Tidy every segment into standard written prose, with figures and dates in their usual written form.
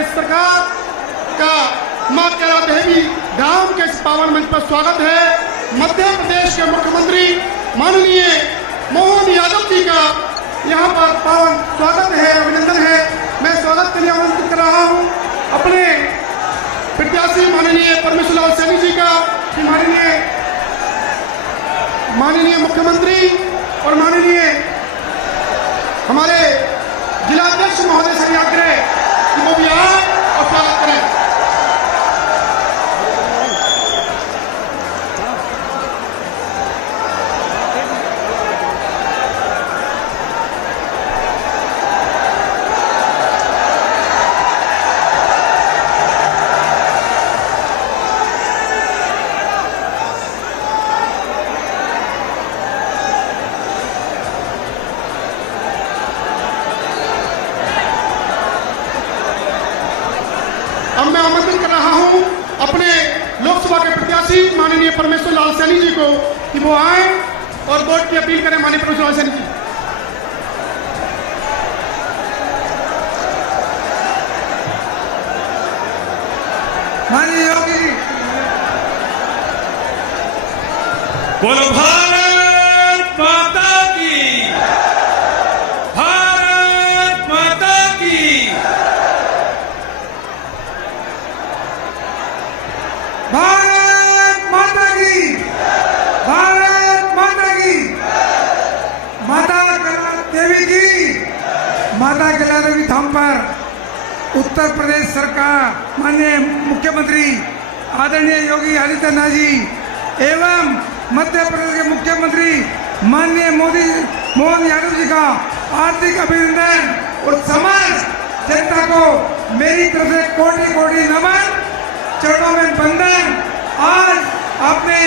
प्रदेश सरकार का मां कैला देवी धाम के इस पावन मंच पर स्वागत है। मध्य प्रदेश के मुख्यमंत्री माननीय मोहन यादव जी का यहाँ पर पावन स्वागत है, अभिनंदन है। मैं स्वागत के लिए आमंत्रित कर रहा हूँ अपने प्रत्याशी माननीय परमेश्वर लाल सैनी जी का कि माननीय मुख्यमंत्री और माननीय हमारे जिलाध्यक्ष महोदय से आग्रह कि वो भी आए और स्वागत करें। अब मैं आमंत्रित कर रहा हूं अपने लोकसभा के प्रत्याशी माननीय परमेश्वर लाल सैनी जी को कि वो आए और वोट की अपील करें। माननीय परमेश्वर लाल सैनी जी। माननीय योगी जी। बोलो भारत माता की, भारत माता की। भारत माता की, भारत माता की। माता कैला देवी की, माता कैला देवी धाम पर उत्तर प्रदेश सरकार माननीय मुख्यमंत्री आदरणीय योगी आदित्यनाथ जी एवं मध्य प्रदेश के मुख्यमंत्री माननीय मोहन यादव जी का हार्दिक अभिनंदन और समस्त जनता को मेरी तरफ से कोटि कोटि नमन, चरणों में बंधन। आज आपने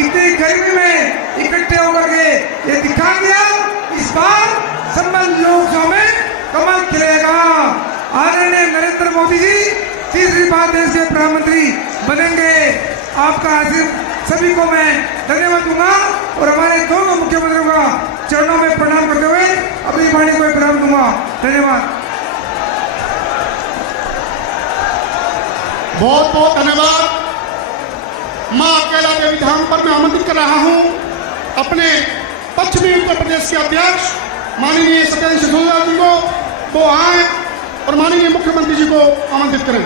इतनी गर्मी में इकट्ठे होकर के ये दिखा दिया, इस बार संबंध लोकसभा में कमल खिलेगा। आदरणीय नरेंद्र मोदी जी तीसरी बार देश के प्रधानमंत्री बनेंगे। आपका आशीर्वाद सभी को मैं धन्यवाद दूंगा और हमारे दोनों मुख्यमंत्रियों का चरणों में प्रणाम करते हुए अपनी वाणी को प्रणाम दूंगा। धन्यवाद। बहुत बहुत धन्यवाद। मां कैला देवी धाम पर मैं आमंत्रित कर रहा हूं अपने पश्चिमी उत्तर प्रदेश के अध्यक्ष माननीय सत्येंद्र सिसोदिया जी को, वो आए और माननीय मुख्यमंत्री जी को आमंत्रित करें।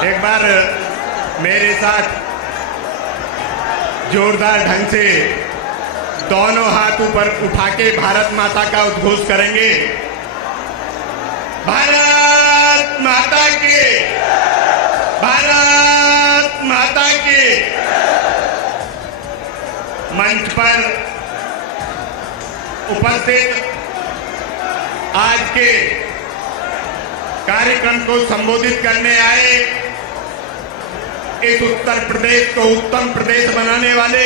एक बार मेरे साथ जोरदार ढंग से दोनों हाथ ऊपर उठा के भारत माता का उद्घोष करेंगे। भारत माता की, भारत माता की। मंच पर उपस्थित आज के कार्यक्रम को संबोधित करने आए इस उत्तर प्रदेश को उत्तम प्रदेश बनाने वाले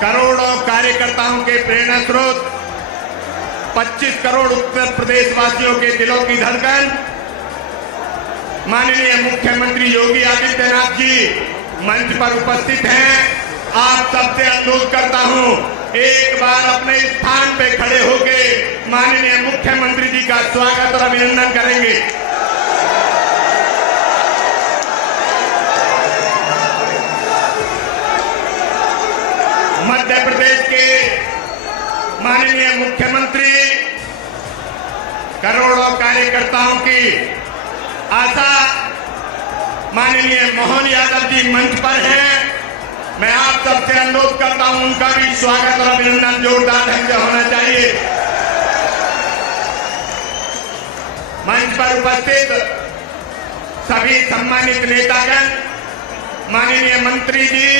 करोड़ों कार्यकर्ताओं के प्रेरणा स्रोत 25 करोड़ उत्तर प्रदेश वासियों के दिलों की धड़कन माननीय मुख्यमंत्री योगी आदित्यनाथ जी मंच पर उपस्थित हैं। आप सबसे अनुरोध करता हूं, एक बार अपने स्थान पे खड़े होकर माननीय मुख्यमंत्री जी का स्वागत और अभिनंदन करेंगे। मध्य प्रदेश के माननीय मुख्यमंत्री करोड़ों कार्यकर्ताओं की आशा माननीय मोहन यादव जी मंच पर हैं। मैं आप सबसे अनुरोध करता हूं, उनका भी स्वागत और अभिनंदन जोरदार ढंग से होना चाहिए। मंच पर उपस्थित सभी सम्मानित नेतागण, माननीय मंत्री जी,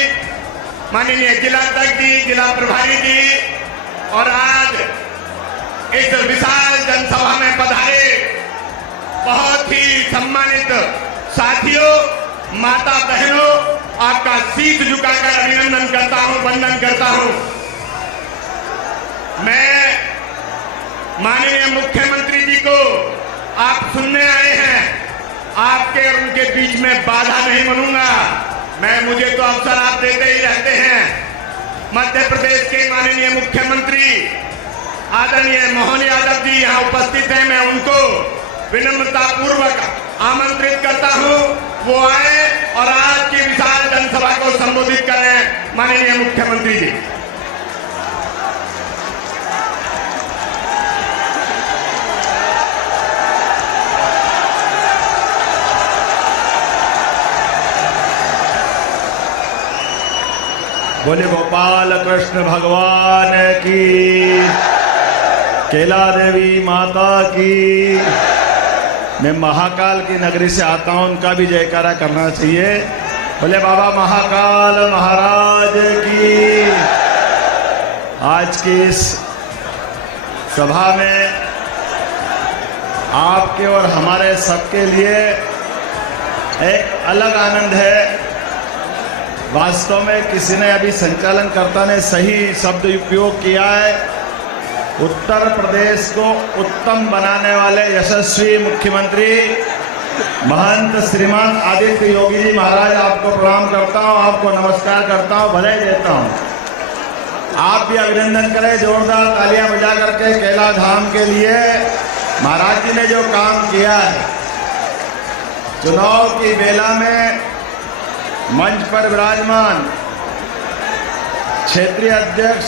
माननीय जिलाध्यक्ष जी, जिला प्रभारी जी और आज इस विशाल जनसभा में पधारे बहुत ही सम्मानित साथियों, माता बहनों, आपका शीश झुकाकर अभिनंदन करता हूं, वंदन करता हूं। मैं माननीय मुख्यमंत्री जी को आप सुनने आए हैं, आपके और उनके बीच में बाधा नहीं बनूंगा। मुझे तो अवसर आप देते ही रहते हैं। मध्य प्रदेश के माननीय मुख्यमंत्री आदरणीय मोहन यादव जी यहाँ उपस्थित हैं। मैं उनको विनम्रता पूर्वक आमंत्रित करता हूँ, वो आए और आज की विशाल जनसभा को संबोधित करें। माननीय मुख्यमंत्री जी। बोले गोपाल कृष्ण भगवान की, केला देवी माता की। मैं महाकाल की नगरी से आता हूं, उनका भी जयकारा करना चाहिए। बोले बाबा महाकाल महाराज की। आज की इस सभा में आपके और हमारे सबके लिए एक अलग आनंद है। वास्तव में किसी ने अभी संचालनकर्ता ने सही शब्द उपयोग किया है। उत्तर प्रदेश को उत्तम बनाने वाले यशस्वी मुख्यमंत्री महंत श्रीमान आदित्य योगी जी महाराज, आपको प्रणाम करता हूं, आपको नमस्कार करता हूं, बधाई देता हूं। आप भी अभिनंदन करें जोरदार तालियां बजा करके कैला धाम के लिए। महाराज जी ने जो काम किया है, चुनाव की बेला में मंच पर विराजमान क्षेत्रीय अध्यक्ष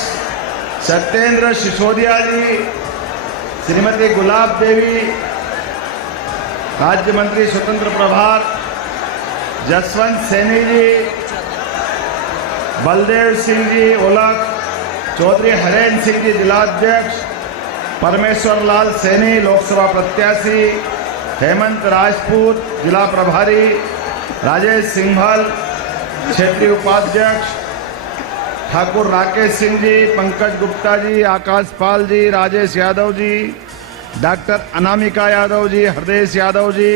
सत्येंद्र सिसोदिया जी, श्रीमती गुलाब देवी, राज्य मंत्री स्वतंत्र प्रभार जसवंत सैनी जी, बलदेव सिंह जी ओलख, चौधरी हरेंद्र सिंह जी जिलाध्यक्ष, परमेश्वर लाल सैनी लोकसभा प्रत्याशी, हेमंत राजपूत जिला प्रभारी, राजेश सिंघल क्षेत्रीय उपाध्यक्ष, ठाकुर राकेश सिंह जी, पंकज गुप्ता जी, आकाश पाल जी, राजेश यादव जी, डॉक्टर अनामिका यादव जी, हरदेश यादव जी,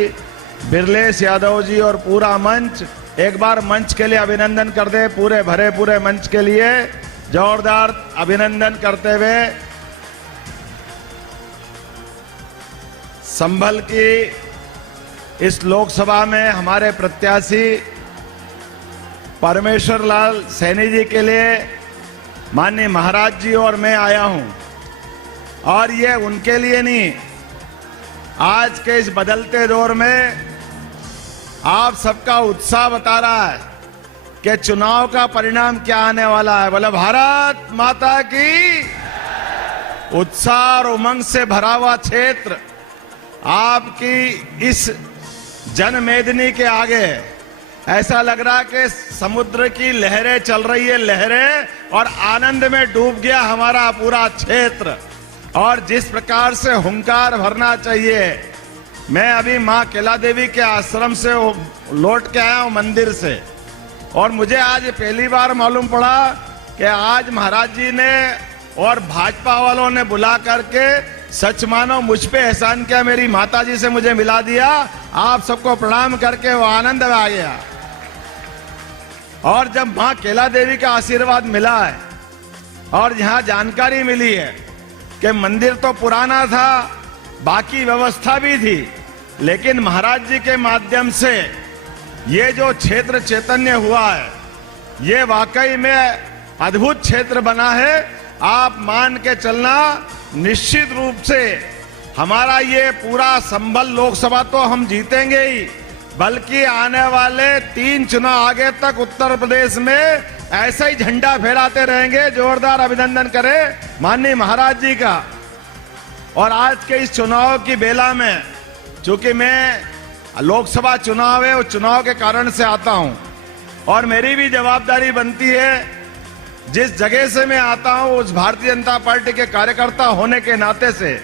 बिरलेश यादव जी और पूरा मंच। एक बार मंच के लिए अभिनंदन कर दे, पूरे भरे पूरे मंच के लिए जोरदार अभिनंदन करते हुए संभल की इस लोकसभा में हमारे प्रत्याशी परमेश्वर लाल सैनी जी के लिए माननीय महाराज जी और मैं आया हूं। और ये उनके लिए नहीं, आज के इस बदलते दौर में आप सबका उत्साह बता रहा है कि चुनाव का परिणाम क्या आने वाला है। बोले भारत माता की। उत्साह और उमंग से भरा हुआ क्षेत्र आपकी इस जनमेदिनी के आगे ऐसा लग रहा है कि समुद्र की लहरें चल रही है, लहरें, और आनंद में डूब गया हमारा पूरा क्षेत्र। और जिस प्रकार से हुंकार भरना चाहिए, मैं अभी मां केला देवी के आश्रम से लौट के आया हूं मंदिर से, और मुझे आज पहली बार मालूम पड़ा कि आज महाराज जी ने और भाजपा वालों ने बुला करके सच मानो मुझ पे एहसान किया, मेरी माता जी से मुझे मिला दिया। आप सबको प्रणाम करके वो आनंद आ गया। और जब मां केला देवी का आशीर्वाद मिला है और यहां जानकारी मिली है कि मंदिर तो पुराना था, बाकी व्यवस्था भी थी, लेकिन महाराज जी के माध्यम से ये जो क्षेत्र चैतन्य हुआ है, ये वाकई में अद्भुत क्षेत्र बना है। आप मान के चलना, निश्चित रूप से हमारा ये पूरा संभल लोकसभा तो हम जीतेंगे ही, बल्कि आने वाले 3 चुनाव आगे तक उत्तर प्रदेश में ऐसा ही झंडा फहराते रहेंगे। जोरदार अभिनंदन करें माननीय महाराज जी का। और आज के इस चुनाव की बेला में, चूंकि मैं लोकसभा चुनाव है, उस चुनाव के कारण से आता हूं और मेरी भी जवाबदारी बनती है, जिस जगह से मैं आता हूं उस भारतीय जनता पार्टी के कार्यकर्ता होने के नाते से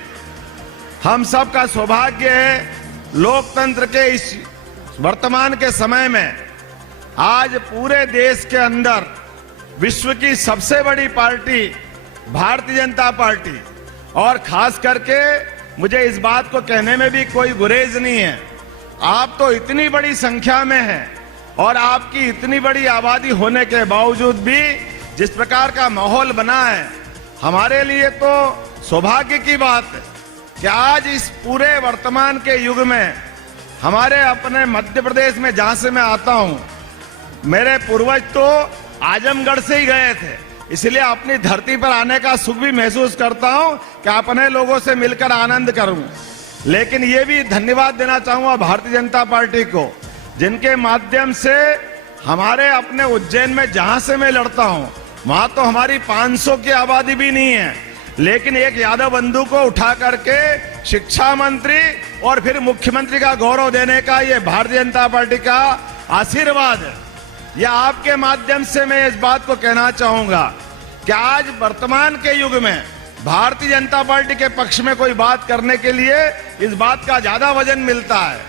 हम सब का सौभाग्य है, लोकतंत्र के इस वर्तमान के समय में आज पूरे देश के अंदर विश्व की सबसे बड़ी पार्टी भारतीय जनता पार्टी, और खास करके मुझे इस बात को कहने में भी कोई गुरेज नहीं है, आप तो इतनी बड़ी संख्या में हैं और आपकी इतनी बड़ी आबादी होने के बावजूद भी जिस प्रकार का माहौल बना है, हमारे लिए तो सौभाग्य की बात है कि आज इस पूरे वर्तमान के युग में हमारे अपने मध्य प्रदेश में, जहां से मैं आता हूं, मेरे पूर्वज तो आजमगढ़ से ही गए थे, इसलिए अपनी धरती पर आने का सुख भी महसूस करता हूं कि अपने लोगों से मिलकर आनंद करूं। लेकिन ये भी धन्यवाद देना चाहूंगा भारतीय जनता पार्टी को, जिनके माध्यम से हमारे अपने उज्जैन में जहां से मैं लड़ता हूं वहां तो हमारी 500 की आबादी भी नहीं है, लेकिन एक यादव बंधु को उठा करके शिक्षा मंत्री और फिर मुख्यमंत्री का गौरव देने का ये भारतीय जनता पार्टी का आशीर्वाद है। यह आपके माध्यम से मैं इस बात को कहना चाहूंगा कि आज वर्तमान के युग में भारतीय जनता पार्टी के पक्ष में कोई बात करने के लिए इस बात का ज्यादा वजन मिलता है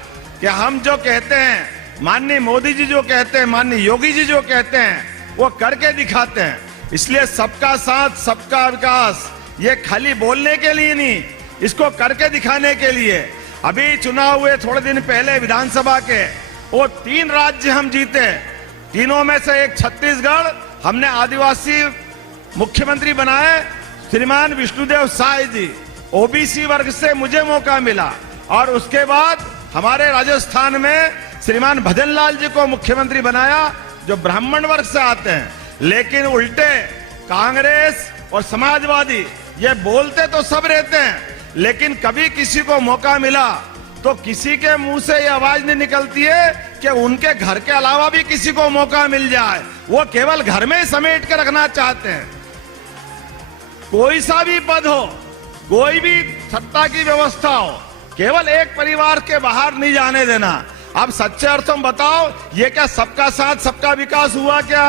कि हम जो कहते हैं, माननीय मोदी जी जो कहते हैं, माननीय योगी जी जो कहते हैं, वो करके दिखाते हैं। इसलिए सबका साथ सबका विकास ये खाली बोलने के लिए नहीं, इसको करके दिखाने के लिए। अभी चुनाव हुए थोड़े दिन पहले विधानसभा के, वो 3 राज्य हम जीते, तीनों में से एक छत्तीसगढ़ हमने आदिवासी मुख्यमंत्री बनाए, श्रीमान विष्णुदेव साय जी, ओबीसी वर्ग से मुझे मौका मिला, और उसके बाद हमारे राजस्थान में श्रीमान भजन लाल जी को मुख्यमंत्री बनाया जो ब्राह्मण वर्ग से आते हैं। लेकिन उल्टे कांग्रेस और समाजवादी ये बोलते तो सब रहते हैं, लेकिन कभी किसी को मौका मिला तो किसी के मुंह से ये आवाज नहीं निकलती है कि उनके घर के अलावा भी किसी को मौका मिल जाए। वो केवल घर में ही समेट कर रखना चाहते हैं। कोई सा भी पद हो, कोई भी सत्ता की व्यवस्था हो, केवल एक परिवार के बाहर नहीं जाने देना। अब सच्चे अर्थों में बताओ, ये क्या सबका साथ सबका विकास हुआ क्या?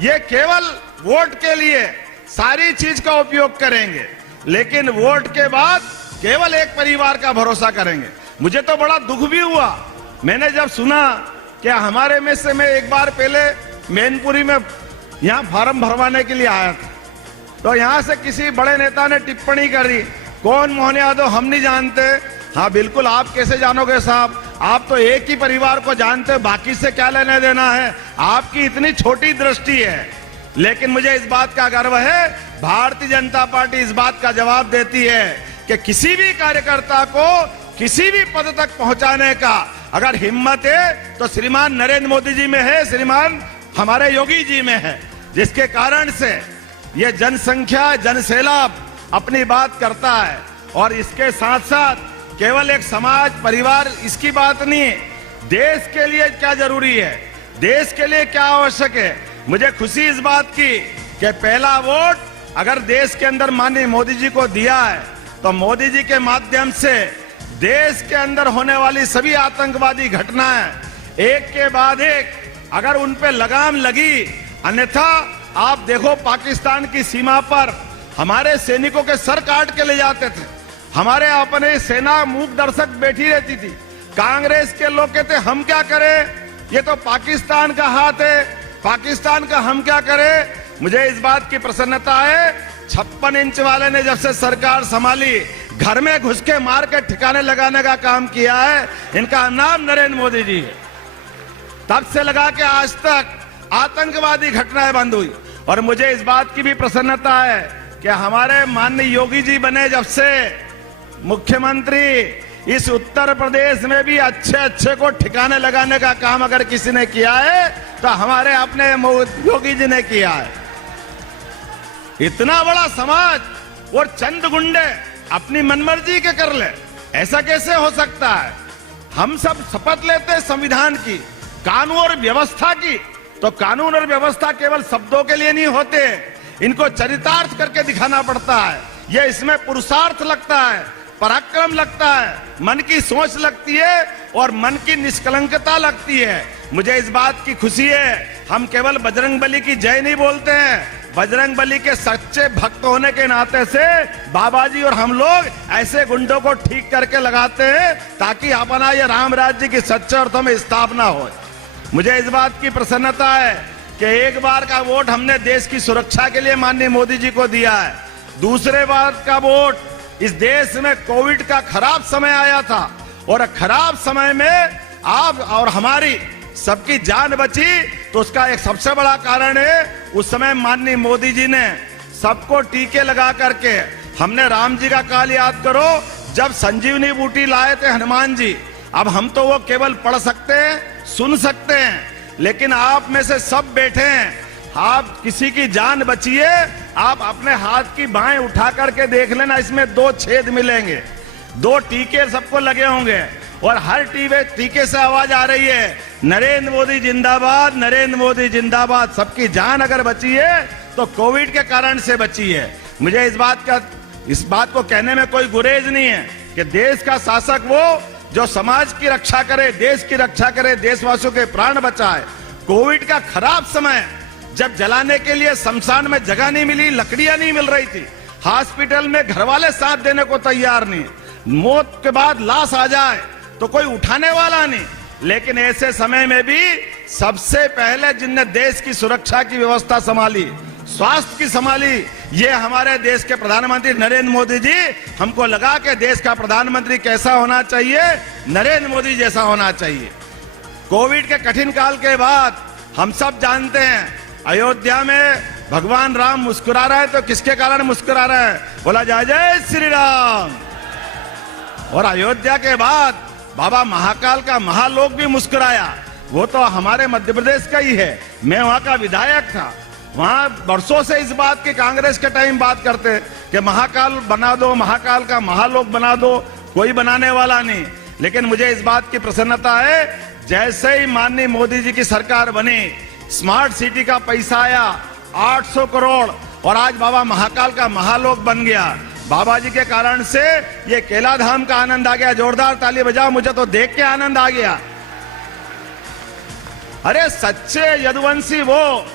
ये केवल वोट के लिए सारी चीज का उपयोग करेंगे, लेकिन वोट के बाद केवल एक परिवार का भरोसा करेंगे। मुझे तो बड़ा दुख भी हुआ, मैंने जब सुना कि हमारे में से मैं एक बार पहले मैनपुरी में यहाँ फॉर्म भरवाने के लिए आया था, तो यहाँ से किसी बड़े नेता ने टिप्पणी करी, कौन मोहन यादव हम नहीं जानते। हाँ बिल्कुल, आप कैसे जानोगे साहब, आप तो एक ही परिवार को जानते, बाकी से क्या लेने देना है, आपकी इतनी छोटी दृष्टि है। लेकिन मुझे इस बात का गर्व है, भारतीय जनता पार्टी इस बात का जवाब देती है कि किसी भी कार्यकर्ता को किसी भी पद तक पहुंचाने का अगर हिम्मत है तो श्रीमान नरेंद्र मोदी जी में है, श्रीमान हमारे योगी जी में है, जिसके कारण से ये जनसंख्या जनसैलाब अपनी बात करता है। और इसके साथ साथ केवल एक समाज परिवार इसकी बात नहीं, देश के लिए क्या जरूरी है, देश के लिए क्या आवश्यक है। मुझे खुशी इस बात की कि पहला वोट अगर देश के अंदर माननीय मोदी जी को दिया है तो मोदी जी के माध्यम से देश के अंदर होने वाली सभी आतंकवादी घटनाएं एक के बाद एक अगर उन पे लगाम लगी, अन्यथा आप देखो पाकिस्तान की सीमा पर हमारे सैनिकों के सर काट के ले जाते थे, हमारे अपने सेना मूक दर्शक बैठी रहती थी। कांग्रेस के लोग कहते हम क्या करें, ये तो पाकिस्तान का हाथ है, पाकिस्तान का हम क्या करें। मुझे इस बात की प्रसन्नता है, 56 इंच वाले ने जब से सरकार संभाली, घर में घुस के मार के ठिकाने लगाने का काम किया है। इनका नाम नरेंद्र मोदी जी है। तब से लगा के आज तक आतंकवादी घटनाएं बंद हुई। और मुझे इस बात की भी प्रसन्नता है कि हमारे माननीय योगी जी बने जब से मुख्यमंत्री, इस उत्तर प्रदेश में भी अच्छे अच्छे को ठिकाने लगाने का काम अगर किसी ने किया है तो हमारे अपने योगी जी ने किया है। इतना बड़ा समाज और चंद गुंडे अपनी मनमर्जी के कर ले, ऐसा कैसे हो सकता है? हम सब शपथ लेते हैं संविधान की, कानून और व्यवस्था की, तो कानून और व्यवस्था केवल शब्दों के लिए नहीं होते, इनको चरितार्थ करके दिखाना पड़ता है। ये इसमें पुरुषार्थ लगता है, पराक्रम लगता है, मन की सोच लगती है और मन की निष्कलंकता लगती है। मुझे इस बात की खुशी है, हम केवल बजरंगबली की जय नहीं बोलते हैं, बजरंगबली के सच्चे भक्त होने के नाते से बाबा जी और हम लोग ऐसे गुंडों को ठीक करके लगाते हैं ताकि अपना ये राम राज्य की सच्चे अर्थों में स्थापना हो। मुझे इस बात की प्रसन्नता है कि एक बार का वोट हमने देश की सुरक्षा के लिए माननीय मोदी जी को दिया है। दूसरे बार का वोट इस देश में कोविड का खराब समय आया था और खराब समय में आप और हमारी सबकी जान बची, तो उसका एक सबसे बड़ा कारण है उस समय माननीय मोदी जी ने सबको टीके लगा करके, हमने राम जी का काल याद करो, जब संजीवनी बूटी लाए थे हनुमान जी। अब हम तो वो केवल पढ़ सकते हैं, सुन सकते हैं, लेकिन आप में से सब बैठे हैं आप किसी की जान बचिए, आप अपने हाथ की बाहें उठा करके देख लेना, इसमें 2 छेद मिलेंगे, 2 टीके सबको लगे होंगे और हर टीके से आवाज आ रही है, नरेंद्र मोदी जिंदाबाद, नरेंद्र मोदी जिंदाबाद। सबकी जान अगर बची है तो कोविड के कारण से बची है। मुझे इस बात को कहने में कोई गुरेज नहीं है कि देश का शासक वो जो समाज की रक्षा करे, देश की रक्षा करे, देशवासियों के प्राण बचाए। कोविड का खराब समय जब जलाने के लिए शमशान में जगह नहीं मिली, लकड़ियां नहीं मिल रही थी, हॉस्पिटल में घरवाले साथ देने को तैयार नहीं, मौत के बाद लाश आ जाए तो कोई उठाने वाला नहीं, लेकिन ऐसे समय में भी सबसे पहले जिनने देश की सुरक्षा की व्यवस्था संभाली, स्वास्थ्य की संभाली, ये हमारे देश के प्रधानमंत्री नरेंद्र मोदी जी। हमको लगा कि देश का प्रधानमंत्री कैसा होना चाहिए, नरेंद्र मोदी जैसा होना चाहिए। कोविड के कठिन काल के बाद हम सब जानते हैं, अयोध्या में भगवान राम मुस्कुरा रहे हैं, तो किसके कारण मुस्कुरा रहे हैं? बोला जय जय श्री राम। और अयोध्या के बाद बाबा महाकाल का महालोक भी मुस्कुराया, वो तो हमारे मध्य प्रदेश का ही है। मैं वहां का विधायक था, वहां वर्षों से इस बात की कांग्रेस के टाइम बात करते कि महाकाल बना दो, महाकाल का महालोक बना दो, कोई बनाने वाला नहीं। लेकिन मुझे इस बात की प्रसन्नता है, जैसे ही माननीय मोदी जी की सरकार बनी, स्मार्ट सिटी का पैसा आया 800 करोड़ और आज बाबा महाकाल का महालोक बन गया। बाबा जी के कारण से ये केला धाम का आनंद आ गया। जोरदार ताली बजाओ, मुझे तो देख के आनंद आ गया। अरे सच्चे यदुवंशी वो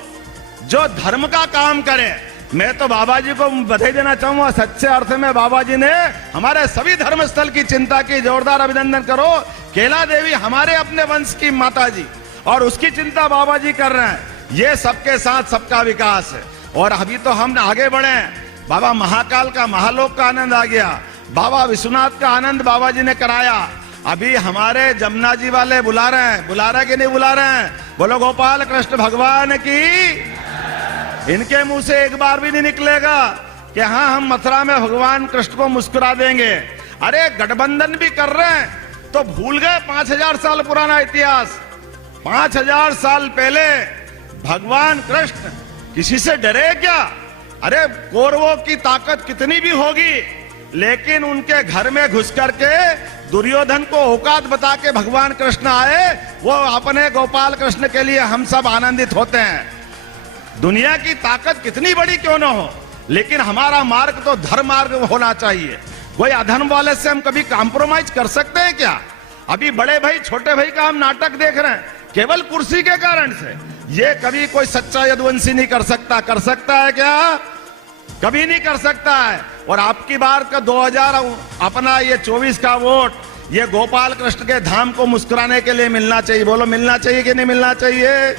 जो धर्म का काम करे। मैं तो बाबा जी को बधाई देना चाहूंगा, सच्चे अर्थ में बाबा जी ने हमारे सभी धर्म स्थल की चिंता की। जोरदार अभिनंदन करो। केला देवी हमारे अपने वंश की माता जी और उसकी चिंता बाबा जी कर रहे हैं। ये सबके साथ सबका विकास है। और अभी तो हम आगे बढ़े, बाबा महाकाल का महालोक का आनंद आ गया, बाबा विश्वनाथ का आनंद बाबा जी ने कराया। अभी हमारे जमुना जी वाले बुला रहे हैं कि नहीं बुला रहे हैं? बोलो गोपाल कृष्ण भगवान की। इनके मुंह से एक बार भी नहीं निकलेगा कि हाँ हम मथुरा में भगवान कृष्ण को मुस्कुरा देंगे। अरे गठबंधन भी कर रहे हैं तो भूल गए 5000 साल पुराना इतिहास। 5000 साल पहले भगवान कृष्ण किसी से डरे क्या? अरे कौरवों की ताकत कितनी भी होगी, लेकिन उनके घर में घुस करके दुर्योधन को औकात बता के भगवान कृष्ण आए। वो अपने गोपाल कृष्ण के लिए हम सब आनंदित होते हैं। दुनिया की ताकत कितनी बड़ी क्यों ना हो, लेकिन हमारा मार्ग तो धर्म मार्ग होना चाहिए। कोई अधर्म वाले से हम कभी कॉम्प्रोमाइज कर सकते हैं क्या? अभी बड़े भाई छोटे भाई का हम नाटक देख रहे हैं केवल कुर्सी के कारण से। ये कभी कोई सच्चा यदुवंशी नहीं कर सकता। कर सकता है क्या? कभी नहीं कर सकता है। और आपकी बार का 2000 अपना ये 24 का वोट ये गोपाल कृष्ण के धाम को मुस्कुराने के लिए मिलना चाहिए। बोलो मिलना चाहिए कि नहीं मिलना चाहिए?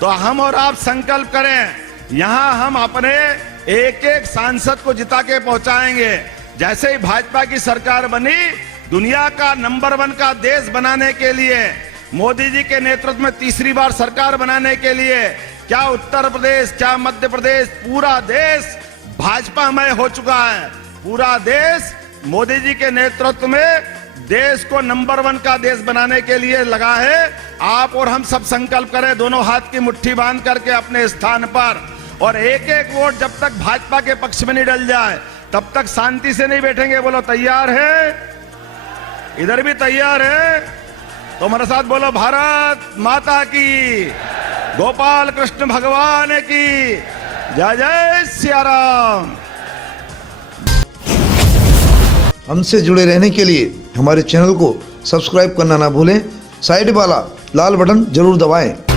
तो हम और आप संकल्प करें, यहां हम अपने एक एक सांसद को जिता के पहुंचाएंगे। जैसे ही भाजपा की सरकार बनी, दुनिया का नंबर 1 का देश बनाने के लिए, मोदी जी के नेतृत्व में तीसरी बार सरकार बनाने के लिए, क्या उत्तर प्रदेश, क्या मध्य प्रदेश, पूरा देश भाजपामय हो चुका है। पूरा देश मोदी जी के नेतृत्व में देश को नंबर 1 का देश बनाने के लिए लगा है। आप और हम सब संकल्प करें, दोनों हाथ की मुट्ठी बांध करके अपने स्थान पर, और एक एक वोट जब तक भाजपा के पक्ष में नहीं डल जाए तब तक शांति से नहीं बैठेंगे। बोलो तैयार है? इधर भी तैयार है तो हमारे साथ बोलो भारत माता की, गोपाल कृष्ण भगवान की जय जय सिया राम। हमसे जुड़े रहने के लिए हमारे चैनल को सब्सक्राइब करना ना भूलें। साइड वाला लाल बटन जरूर दबाएं।